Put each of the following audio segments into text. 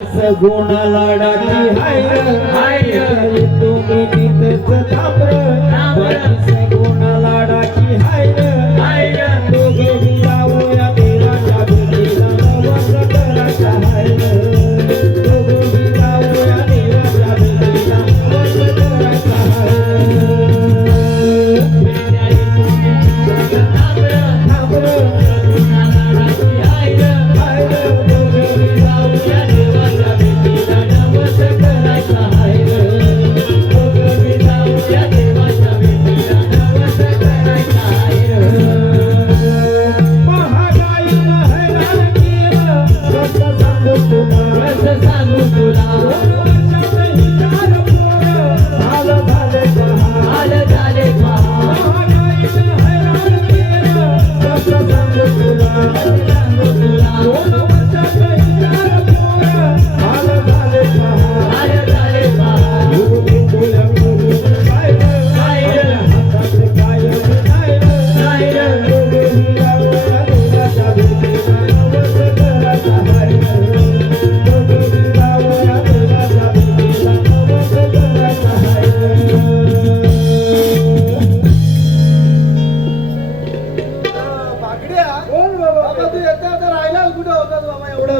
सगुण लाडाची हाय हाय तुम्ही थांबर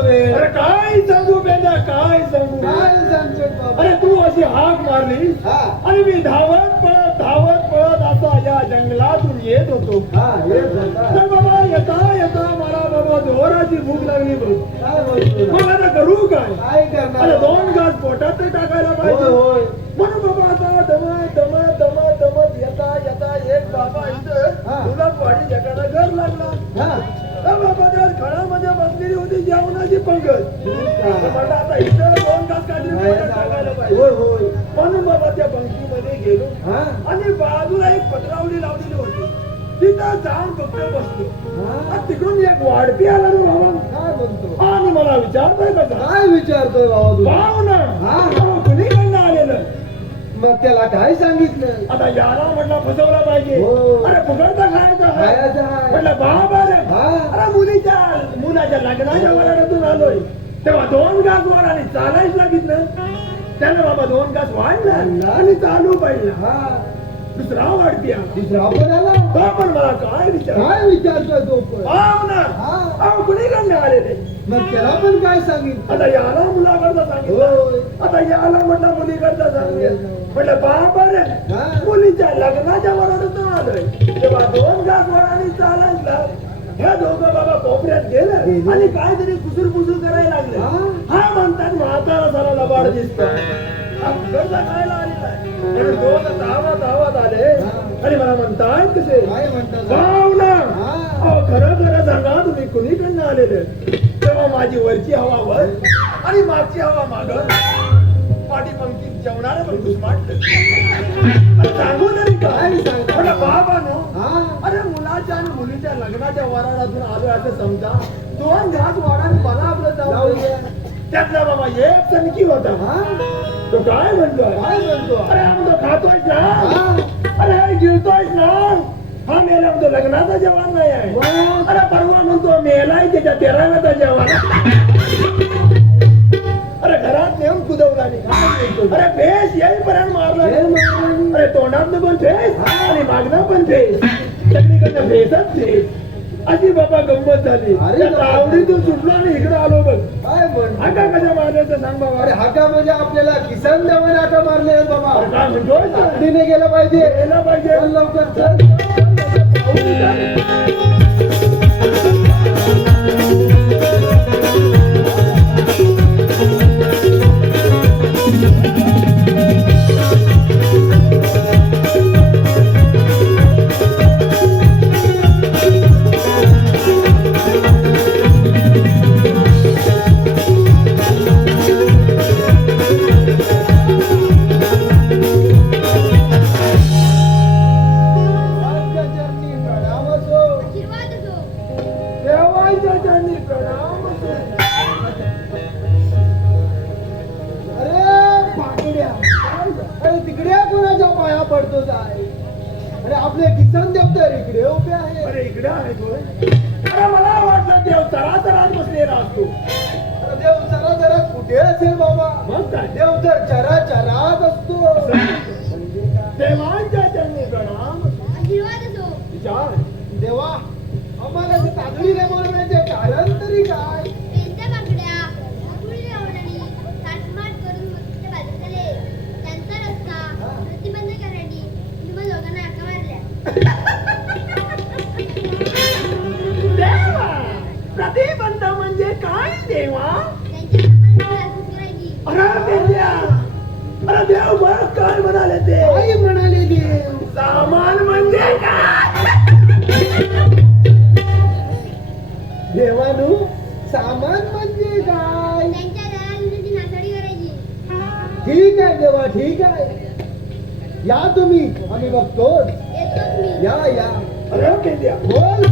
वेळ अरे काय सांगू बेंदा काय सांगू? काय सांगतोय बाबा? अरे तू अशी हाक मारली. हा. आणि मी धावत पळत धावत पळत असा या जंगलातून येत होतो. हा येत होता. तर बाबा येता येता मला बाबा जोराची भूक लागली बघ. काय बोलतो? मग आता करू काय? काय करणार? अरे दोन घास पोटात तर टाकायला होय पाहिजे. होय. म्हणून बाबा आता दमत दमत दमत दमत येता येता एक बाबा हा. इथं गुलाबवाडी जगाला घर लागला. हा. त्या खळामध्ये बसलेली होती जेवणाची पंगत. म्हटलं आता दोन काढली पाहिजे. म्हणून बाबा त्या पंक्तीमध्ये गेलो. आणि बाजूला एक पत्रावली लावलेली होती. तिथं जाऊन फक्त बसलो. तिकडून एक वाढपी आला बाबा काय बोलतो आणि मला विचारतोय कसा? काय विचारतोय बाबा पाहू ना मग त्याला काय सांगितलं? आता याला म्हटलं फसवला पाहिजे. हो. अरे फुकटचा खायचा आहे. खायचं आहे. म्हटलं बाबा रे. हा. अरे मुलीच्या मुलाच्या लग्नाच्या वराडातून आलोय. तेव्हा दोन घास आणि चालायच लागितलं त्यानं बाबा दोन घास वाढला आणि चालू पाहिजे हा. दुसरा वाढत्या दुसरा पण आला. तो पण मला काय विचार काय विचारतोय तो पण? ना हा. अहो कुणीकडनं आलेले? मग त्याला पण काय सांगितलं? आता याला मुलाकडचा आता याला म्हटलं मुलीकडचा सांगितलं म्हटलं बाबा रे हा. मुलीच्या लग्नाच्या वराडातून आलोय. तेव्हा दोन घास वराडी चालायला ह्या दोघं बाबा कोपऱ्यात गेलं. आणि काहीतरी कुसूर कुसूर करायला लागले. हा. हा म्हणतात म्हातारा सारा लबाड दिसत. हा खायला आलेला धावत धावत आले. हा. आणि मला कसे? ना हा. अहो, खरं खरं सांगा तुम्ही कुणीकडनं आलेले? तेव्हा माझी वरची हवा वर आणि मागची हवा माग. पाठी पंक्ती जेवणार पण घुसमाटलं सांगू तरी काय काय सांगता? म्हटलं बाबा नो. अरे मुलाच्या आणि मुलीच्या लग्नाच्या वराडातून आलोय असं समजा. दोन घास वाढा मला आपलं जाऊ जाऊ द्या. त्यातला बाबा होता. हा? तो काय म्हणतोय काय म्हणतो? अरे आमचं खातोय ना? अरे गिळतोय ना? हा मेला म्हणतो लग्नाचा जेवण नाही आहे? अरे परवा म्हणतो मेलाय त्याच्या तेराव्याचा जेवण. अरे फेस येईपर्यंत मारला मारलं. अरे तोंडातनं पण फेस आणि मागणं पण फेस सगळीकडनं फेसच फेस अशी बाबा गंमत झाली. अरे बाबा. आवडीतून सुटलो आणि इकडे आलो बघ. काय म्हणतो हा का कशा मारल्याचं सांग बाबा. अरे हाका म्हणजे आपल्याला किसान देवाने हाका मारले बाबा. काय म्हणतोय तातडीने गेलं पाहिजे. गेलं पाहिजे. लवकर चल. पडतो आहे अरे आपले किसान देव तर इकडे उभे आहे अरे इकडे आहे तो अरे मला वाटलं देव तरातरात बसलेला असतो. अरे देव जरा कुठे असेल बाबा? मग काय? देव तर चरा चरात असतो? देवांच्या प्रणाम. विचार. देवा आम्हाला ते तांदळी नाही बोलण्याचे कारण तरी काय? देवा प्रतिबंध म्हणजे काय देवा? अरे देव्या अरे देव बरं काय म्हणाले ते? काय म्हणाले देव सामान म्हणजे काय? देवानू सामान म्हणजे काय? ठीक आहे देवा ठीक आहे. या तुम्ही आम्ही बघतोच. या या. बोल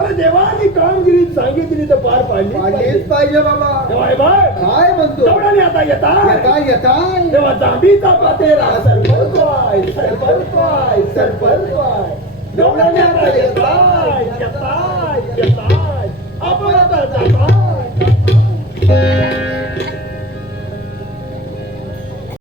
अरे देवा ती कामगिरी सांगितली तर पार पाडली पाडलीच पाहिजे. बाबा. बाय काय म्हणतो? आता येता येता येता तेव्हा जांबीचा पातेरा सरपंच वाय सरपंच वाय सरपंच वाय तेवढ्याने आता आपण आता जाताय.